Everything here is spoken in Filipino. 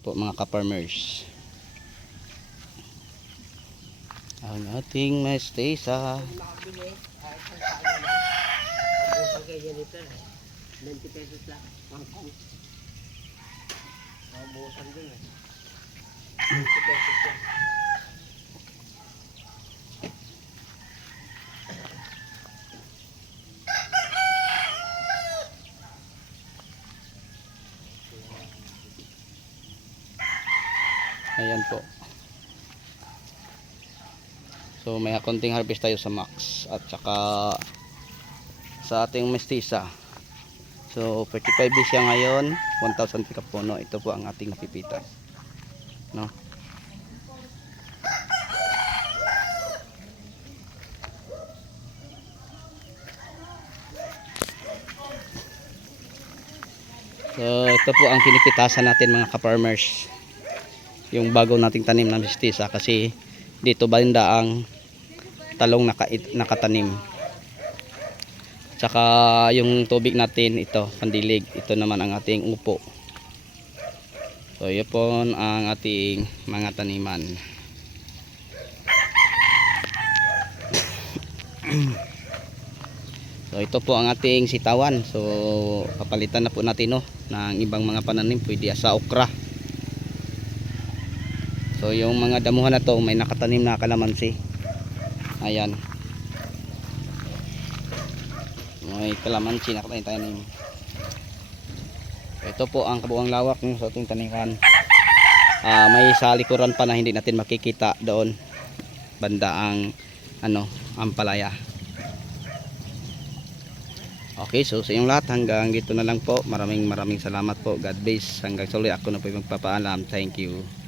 po mga ka-farmers, ang ating mestisa. 20 pesos lang. Mangkong. Mabusan din eh. 20 pesos lang. Ayan po. So may konting harvest tayo sa max at saka sa ating mestisa. So 45 days siya ngayon, 1,000 pika puno. Ito po ang ating napipitas, no? So ito po ang pinipitasan natin mga ka-farmers, yung bago nating tanim na mestisa, kasi dito banda ang talong nakatanim. Tsaka yung tubig natin, ito pandilig, ito naman ang ating upo. So yun po ang ating mga taniman. So ito po ang ating sitawan. So papalitan na po natin, no, ng ibang mga pananim, pwede sa okra. So yung mga damuhan na to may nakatanim na kalamansi. Ayan, may kalamansi na tanim. Ito po ang kabuang lawak ng sa ating taniman. May sa likuran pa na hindi natin makikita doon banda ang ampalaya. Okay, so sa inyong lahat, hanggang dito na lang po. Maraming salamat po. God bless. Hanggang sa uli, ako na po magpapaalam. Thank you.